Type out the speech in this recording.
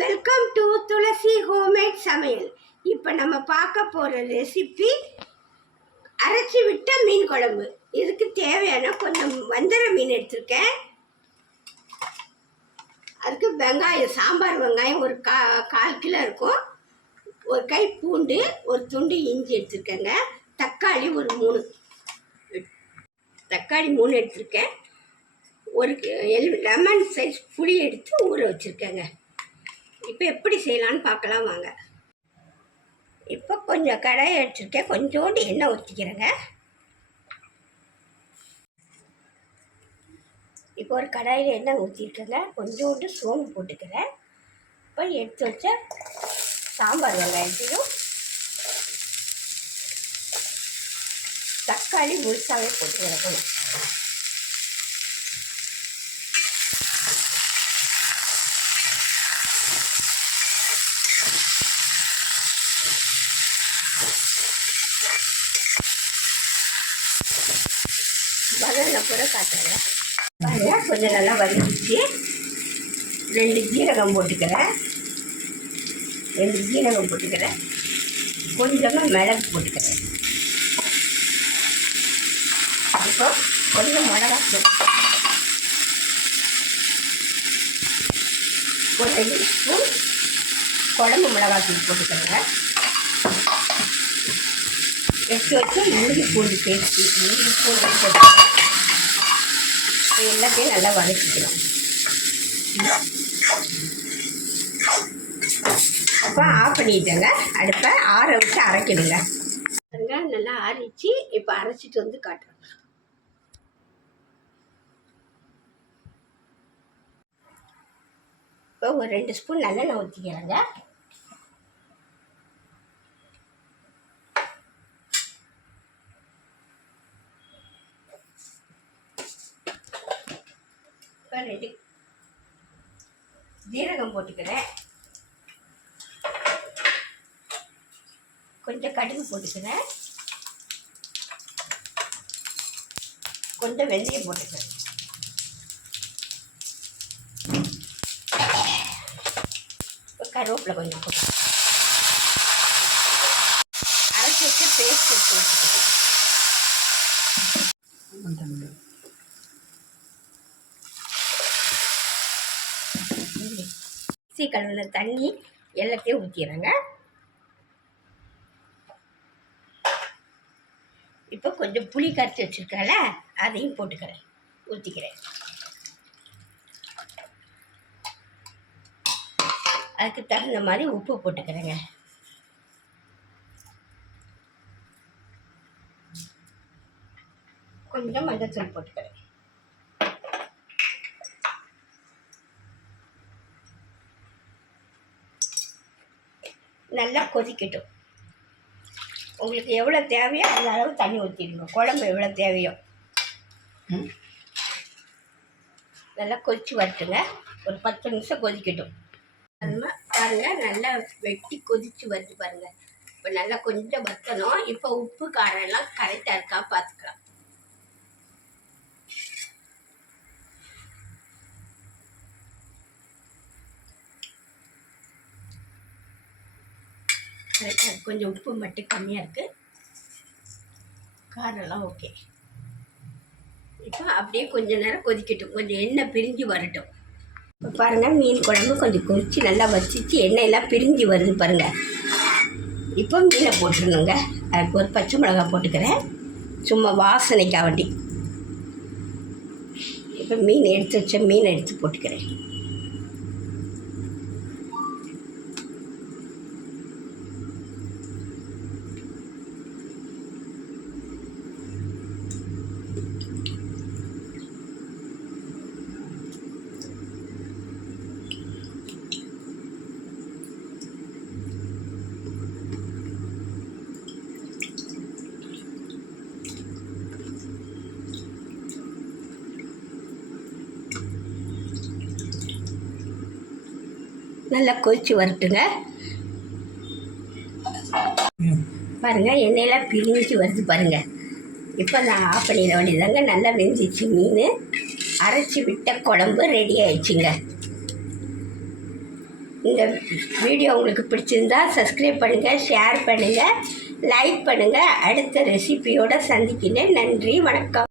Welcome to Thulasi homemade சமையல். இப்போ நம்ம பார்க்க போகிற ரெசிபி அரைச்சி விட்ட மீன் குழம்பு. இதுக்கு தேவையான கொஞ்சம் வஞ்சர மீன் எடுத்திருக்கேன். அதுக்கு வெங்காயம், சாம்பார் வெங்காயம் ஒரு கால் கிலோ இருக்கும். ஒரு கை பூண்டு, ஒரு துண்டு இஞ்சி எடுத்துருக்கேங்க. தக்காளி ஒரு 3 தக்காளி 3 எடுத்திருக்கேன். ஒரு லெமன் சைஸ் புளி எடுத்து ஊற வச்சுருக்கேங்க. இப்போ எப்படி செய்யலான்னு பார்க்கலாம் வாங்க. இப்போ கொஞ்சம் கடாயை எடுத்துருக்கேன். கொஞ்சோண்டு எண்ணெய் ஊற்றிக்கிறேங்க. இப்போ ஒரு கடாயில் எண்ணெய் ஊற்றிருக்கேங்க. கொஞ்சோண்டு சோம்பு போட்டுக்கிறேன். இப்போ எடுத்து வச்ச சாம்பார் வெங்காயத்தையும் தக்காளி முழுசாகவே போட்டுக்கிறேன். வதங்கின பிற காட்டுறேன் பாருங்க. கொஞ்சம் நல்லா வதக்கிச்சு 2 ஜீரகம் போட்டுக்கிறேன். கொஞ்சமாக மிளகு போட்டுக்கிறேன். இப்போ கொஞ்சம் மிளகாத்தூள், ஒரு 2 ஸ்பூன் குழம்பு மிளகாத்தூள் போட்டுக்கிறேன். எடுத்து வச்சு இஞ்சி பூண்டு பேஸ்ட்டு, இஞ்சி பூண்டு போட்டு எல்லாத்தையும் நல்லா வதக்கிக்கணும். அப்போ ஆஃப் பண்ணிட்டேங்க. அடுப்பை ஆற வச்சு அரைக்கணுங்க. நல்லா ஆறிச்சு. இப்போ அரைச்சிட்டு வந்து காட்டுறேன். இப்போ ஒரு 2 ஸ்பூன் நல்லெண்ணெய் ஊற்றிக்கிறேங்க. இப்போ 2 ஜீரகம் போட்டுக்கிறேன். கொஞ்சம் கடுகு போட்டுக்கிறேன். கொஞ்சம் வெந்தயம் போட்டுக்கிறேன். இப்போ கருவேப்பிலை கொஞ்சம் போட்டு அரைச்சி வச்சு பேஸ்ட் எடுத்து வச்சுக்கிறேன். கழுவுன தண்ணி எல்லாத்தையும் ஊற்றிடுறேங்க. இப்போ கொஞ்சம் புளி கரைச்சி வச்சுருக்கேன்ல, அதையும் போட்டுக்கிறேன், ஊற்றிக்கிறேன். அதுக்கு தகுந்த மாதிரி உப்பு போட்டுக்கிறேங்க. கொஞ்சம் மஞ்சள்தூள் போட்டுக்கிறேன். நல்லா கொதிக்கட்டும். உங்களுக்கு எவ்வளோ தேவையோ அந்த அளவு தண்ணி ஊற்றிடுங்க. குழம்பு எவ்வளோ தேவையோ நல்லா கொதித்து வரட்டுங்க. ஒரு 10 நிமிஷம் கொதிக்கட்டும். பாருங்கள், நல்லா வெட்டி கொதித்து வருது பாருங்கள். இப்போ நல்லா கொஞ்சம் வற்றணும். இப்போ உப்பு காரம் எல்லாம் கரெக்டாக இருக்கா பார்த்துக்கலாம். கரெக்டாக கொஞ்சம் உப்பு மட்டும் கம்மியாக இருக்குது. காரெல்லாம் ஓகே. இப்போ அப்படியே கொஞ்சம் நேரம் கொதிக்கட்டும். கொஞ்சம் எண்ணெய் பிரிஞ்சு வரட்டும். இப்போ பாருங்கள், மீன் குழம்பு கொஞ்சம் கொதித்து நல்லா வச்சிச்சு. எண்ணெயெல்லாம் பிரிஞ்சு வருது பாருங்கள். இப்போ மீனை போட்டுருணுங்க. அதுக்கு ஒரு பச்சை மிளகாய் போட்டுக்கிறேன், சும்மா வாசனைக்காக வேண்டி. இப்போ மீன் எடுத்து வச்ச மீனை எடுத்து போட்டுக்கிறேன். நல்லா கொதித்து வரட்டுங்க. பாருங்கள், எண்ணெயெல்லாம் பிரிஞ்சு வருது பாருங்கள். இப்போ நான் ஆஃப் பண்ணிட வேண்டியதாங்க. நல்லா வெந்துச்சு மீன். அரைச்சி விட்ட குழம்பு ரெடி ஆயிடுச்சுங்க. இந்த வீடியோ உங்களுக்கு பிடிச்சிருந்தா சப்ஸ்கிரைப் பண்ணுங்கள், ஷேர் பண்ணுங்கள், லைக் பண்ணுங்கள். அடுத்த ரெசிபியோடு சந்திக்கிறேன். நன்றி, வணக்கம்.